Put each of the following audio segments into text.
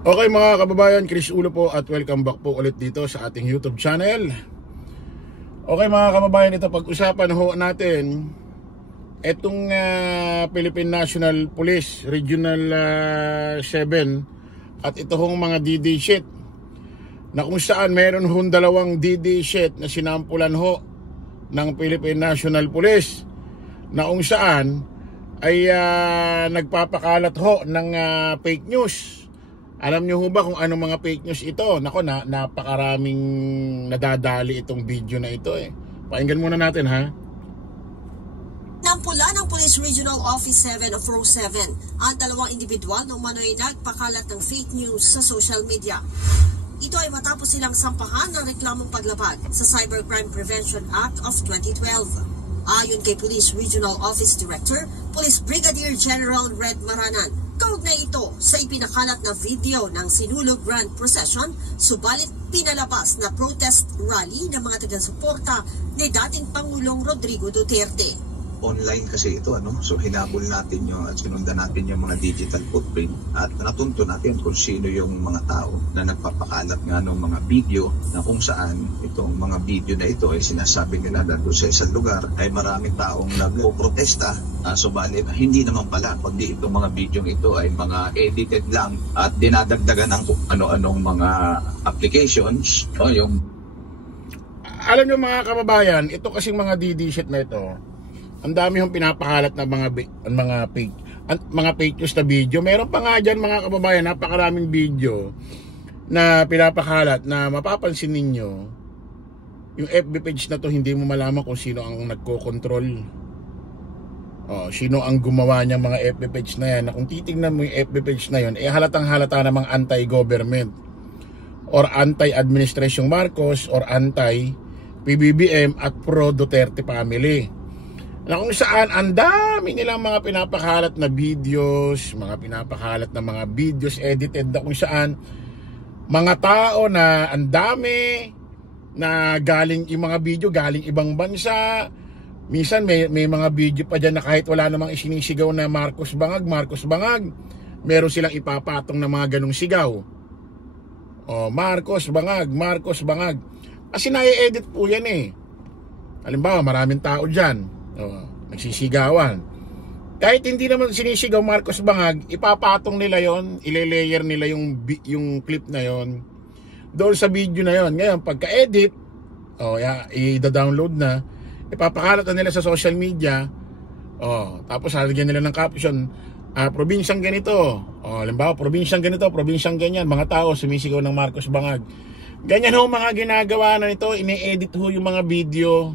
Okay mga kababayan, Chris Ulo po at welcome back po ulit dito sa ating YouTube channel. Okay mga kababayan, ito pag-usapan ho natin itong Philippine National Police Regional 7 at ito hong mga DD sheet na kung saan meron hong dalawang DD sheet na sinampulan ho ng Philippine National Police na kung saan ay nagpapakalat ho ng fake news. Alam niyo ho ba kung anong mga fake news ito? Nako, napakaraming nadadali itong video na ito eh. Pakinggan muna natin ha. Nampula ng Police Regional Office 7 of Row 7 ang dalawang individual na umano'y nagpakalat ng fake news sa social media. Ito ay matapos silang sampahan ng reklamong paglabag sa Cybercrime Prevention Act of 2012. Ayon kay Police Regional Office Director, Police Brigadier General Red Maranan, kaugnay ito sa ipinakalat na video ng Sinulog Grand Procession, subalit pinalabas na protest rally ng mga taga-suporta ni dating Pangulong Rodrigo Duterte. Online kasi ito, so hinabol natin yung at sinundan natin yung mga digital footprint at natunto natin kung sino yung mga tao na nagpapakalat nga ng mga video na kung saan itong mga video na ito ay sinasabi nila na doon sa isang lugar ay maraming taong nagpo-protesta, subalit hindi naman pala, kundi itong mga video ito ay mga edited lang at dinadagdagan ng ano-anong mga applications o yung... Alam nyo mga kababayan, ito kasing mga DD sheet na ito, ang dami yung pinapakalat na mga fake news na video. Meron pa nga dyan mga kababayan, napakaraming video na pinapakalat na mapapansin ninyo yung FB page na to, hindi mo malaman kung sino ang nagko-control. Sino ang gumawa niyang mga FB page na yan, na kung titignan mo yung FB page na yun, halatang halata namang anti-government or anti-administration Marcos or anti-PBBM at pro-Duterte family. Na kung saan ang dami nilang mga pinapakalat na videos, mga pinapakalat na mga videos edited na kung saan mga tao na ang dami na galing yung mga video galing ibang bansa. Minsan may mga video pa dyan na kahit wala namang isinisigaw na Marcos Bangag, meron silang ipapatong na mga ganong sigaw. Marcos Bangag. Kasi na-edit po yan eh. Halimbawa, maraming tao dyan, nagsisigawan. Kahit hindi naman sinisigaw Marcos Bangag, ipapatong nila yon, ile-layer nila yung clip na yon doon sa video na yon. Ngayon pagka-edit, i-download na, ipapakalat na nila sa social media. Tapos halagyan nila ng caption, probinsyang ganito, halimbawa probinsyang ganito, probinsyang ganyan, mga tao sumisigaw ng Marcos Bangag. Ganyan ho mga ginagawa na nito, ini-edit ho yung mga video.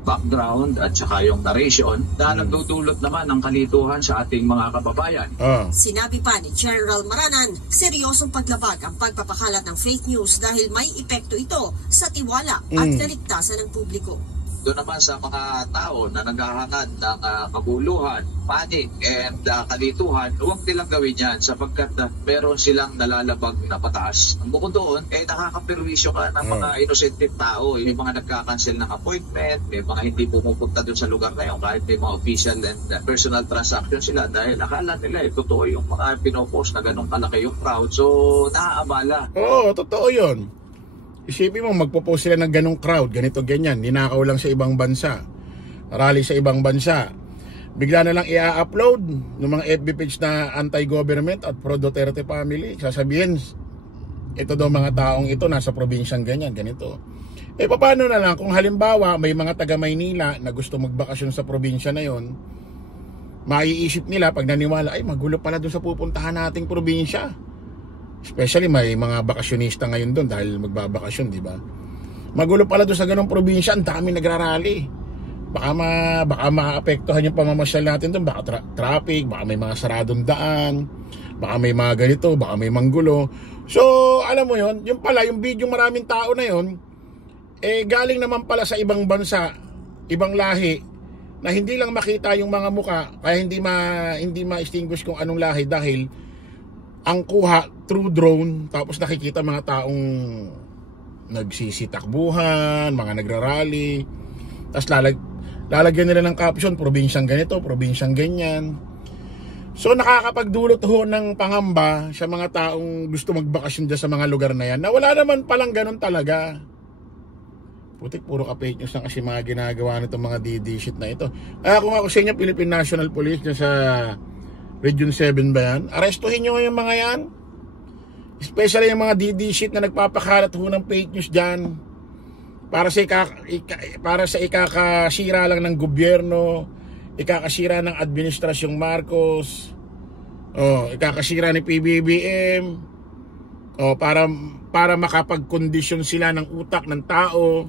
Background at saka yung narration na nagdudulot naman ng kalituhan sa ating mga kababayan. Sinabi pa ni General Maranan, seryosong paglabag ang pagpapakalat ng fake news dahil may epekto ito sa tiwala at kaligtasan ng publiko. Doon naman sa mga tao na naghahangad ng kaguluhan, panic, and kalituhan, huwag nilang gawin yan sapagkat meron silang nalalabag na batas. Bukod doon, nakakapirwisyo ka ng mga innocent tao. May mga nagkakancel ng appointment, may mga hindi pumupunta doon sa lugar na yun kahit may mga official and personal transaction sila dahil akala nila totoo yung mga pinopost na ganun kalaki yung crowd. So, naaabala. Totoo yun. Isipin mo, magpo-post sila ng ganong crowd, ganito ganyan, ninakaw lang sa ibang bansa, rally sa ibang bansa, bigla na lang i-upload ng mga FB page na anti-government at pro-Duterte family. Sasabihin, ito daw mga taong ito nasa probinsyang ganyan, ganito. Paano na lang kung halimbawa may mga taga Maynila na gusto magbakasyon sa probinsya na yon, maiisip nila pag naniwala, ay magulo pala doon sa pupuntahan nating probinsya. Especially may mga bakasyonista ngayon doon dahil magbabakasyon, di ba? Magulo pala doon sa ganong probinsya, ang dami nagrarally. Baka maapektuhan yung pamamasyal natin doon, baka traffic, baka may mga saradong daan, baka may mga ganito, baka may manggulo. So, alam mo yon, yung pala, yung video maraming tao na yon, galing naman pala sa ibang bansa, ibang lahi, na hindi lang makita yung mga muka, kaya hindi ma-extinguish kung anong lahi dahil ang kuha through drone, tapos nakikita mga taong nagsisitakbuhan, mga nagrarally, tapos lalagyan nila ng caption, probinsyang ganito, probinsyang ganyan. So nakakapagdulot ho ng pangamba sa mga taong gusto magbakasyon dyan sa mga lugar na yan, na wala naman palang ganun talaga. Putik, puro ka-fake news lang kasi mga ginagawa nitong mga DD shit na ito. Kung ako sa inyo, Philippine National Police dyan sa Region 7 ba yan? Arestuhin nyo yung mga yan. Especially yung mga DD shit na nagpapakalat ho ng fake news dyan. Para sa ikakasira lang ng gobyerno, ikakasira ng administrasyong Marcos, ikakasira ni PBBM, para makapagkondisyon sila ng utak ng tao,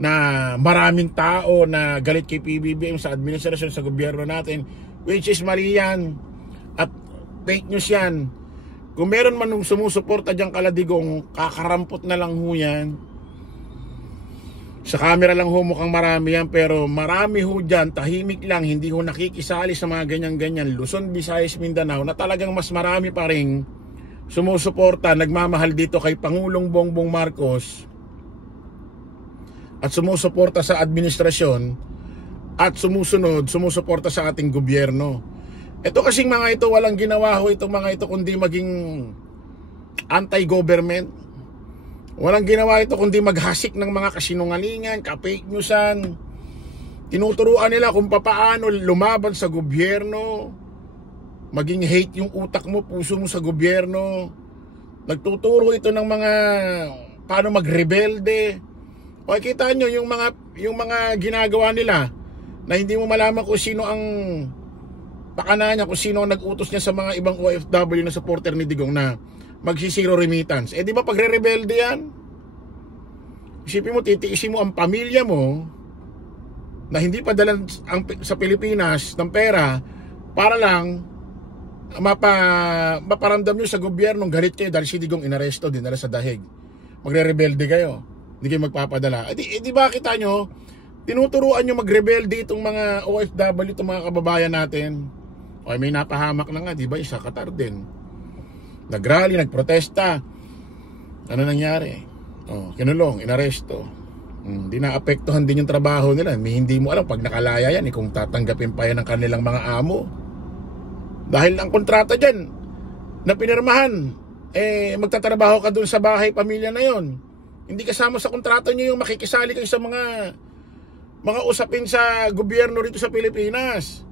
na maraming tao na galit kay PBBM sa administrasyon, sa gobyerno natin, which is mali yan at fake news yan. Kung meron man nung sumusuporta dyan kaladigong, kakarampot na lang ho yan. Sa camera lang ho mukhang marami yan, pero marami ho dyan, tahimik lang, hindi ho nakikisali sa mga ganyan-ganyan, Luzon, Visayas, Mindanao, na talagang mas marami pa rin sumusuporta, nagmamahal dito kay Pangulong Bongbong Marcos at sumusuporta sa administrasyon at sumusuporta sa ating gobyerno. Ito kasing mga ito, walang ginawa ho itong mga ito kundi maging anti-government. Walang ginawa ito kundi maghasik ng mga kasinungalingan, ka-fake newsan. Tinuturuan nila kung paano lumaban sa gobyerno, maging hate yung utak mo, puso mo sa gobyerno. Nagtuturo ito ng mga paano magrebelde. O kita nyo yung mga ginagawa nila na hindi mo malaman kung sino ang pakana niya, kung sino ang nag-utos niya sa mga ibang OFW na supporter ni Digong na magsisiro remittance. Di ba pagre-rebelde yan? Isipin mo, titiisin mo ang pamilya mo na hindi padalan sa Pilipinas ng pera para lang maparamdam nyo sa gobyernong galit kayo dahil si Digong inaresto, dinala sa dahig. Magre-rebelde kayo, hindi kayo magpapadala. Di ba kita nyo, tinuturuan nyo magrebelde itong mga OFW, itong mga kababayan natin. O may napahamak na nga, di ba, sa Qatar din. Nagrally, nagprotesta. Ano nangyari? Kinulong, inaresto. Hindi naapektuhan din yung trabaho nila. Hindi mo alam pag nakalaya yan, kung tatanggapin pa yan ng kanilang mga amo. Dahil ang kontrata dyan na pinirmahan, magtatrabaho ka dun sa bahay pamilya na yon. Hindi kasama sa kontrata nyo yung makikisali kayo sa mga usapin sa gobyerno rito sa Pilipinas.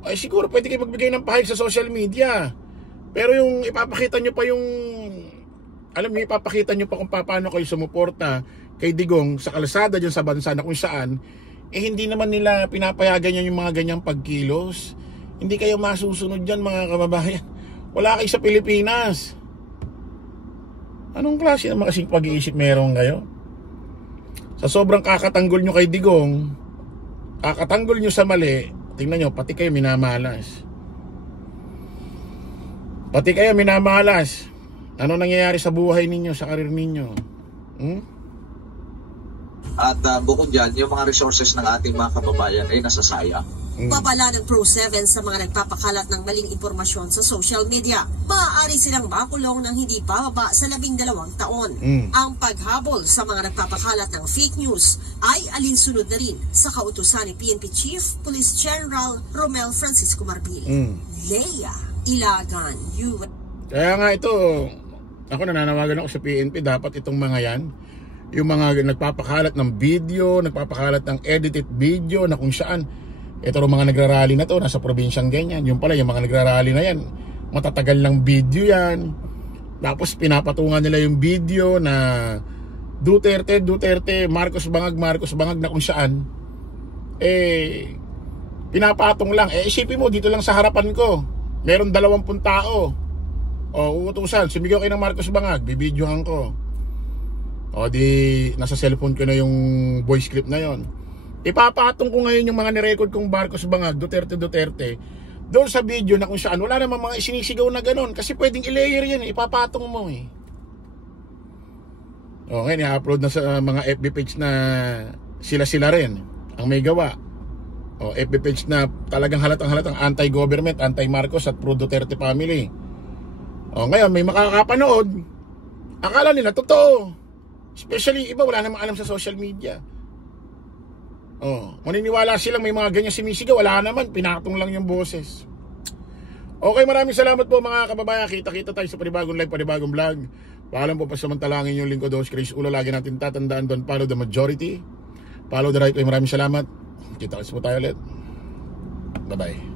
Ay siguro pwede kayo magbigay ng pahayag sa social media. Pero yung ipapakita nyo pa yung, alam niyo, ipapakita nyo pa kung paano kayo sumuporta kay Digong sa kalsada dyan sa bansa na kung saan, hindi naman nila pinapayagan yan yung mga ganyang pagkilos. Hindi kayo masusunod dyan mga kababayan. Wala kayo sa Pilipinas. Anong klase naman kasing pag-iisip meron kayo? Sa sobrang kakatanggol nyo kay Digong, kakatanggol nyo sa mali, tingnan nyo, pati kayo minamalas. Pati kayo minamalas. Ano nangyayari sa buhay ninyo, sa karir ninyo? At bukod dyan, yung mga resources ng ating mga kababayan ay nasasayang. Babala ng Pro7 sa mga nagpapakalat ng maling impormasyon sa social media. Maaari silang makulong ng hindi bababa sa 12 taon. Ang paghabol sa mga nagpapakalat ng fake news ay alinsunod na rin sa kautusan ni PNP Chief Police General Romel Francisco Marbil. Leia Ilagan, Kaya nga ito, ako nananawagan ako sa PNP, dapat itong mga yan, yung mga nagpapakalat ng video, nagpapakalat ng edited video na kung saan, ito rin mga nagrarally na to, nasa probinsyang ganyan. Yung pala, yung mga nagrarally na yan, matatagal lang video yan. Tapos pinapatungan nila yung video na Duterte, Marcos Bangag na kung saan. Pinapatong lang. Isipin mo, dito lang sa harapan ko, meron 20 tao. Uutusan, sumigaw kayo ng Marcos Bangag, bibidyohan ko. Nasa cellphone ko na yung voice clip na yon. Ipapatong ko ngayon yung mga nirecord kong Marcos Bangag, Duterte, doon sa video na kung saan wala namang mga isinisigaw na ganon, kasi pwedeng i-layer yan, ipapatong mo ngayon i-upload na sa mga FB page na sila rin ang may gawa. FB page na talagang halatang anti-government, anti-Marcos at pro-Duterte family. Ngayon may makakapanood, akala nila totoo. Especially iba, wala namang alam sa social media. Maniniwala silang may mga ganyan sinisigaw, wala naman, pinatong lang yung boses. Okay, maraming salamat po mga kababayan. Kita-kita tayo sa panibagong live, panibagong vlog. Paalam po, pasamantalangin yung lingkod Dos Chris Ulo. Lagi natin tatandaan, don't follow the majority, follow the right way. Maraming salamat. Kita-kita po tayo ulit. Bye-bye.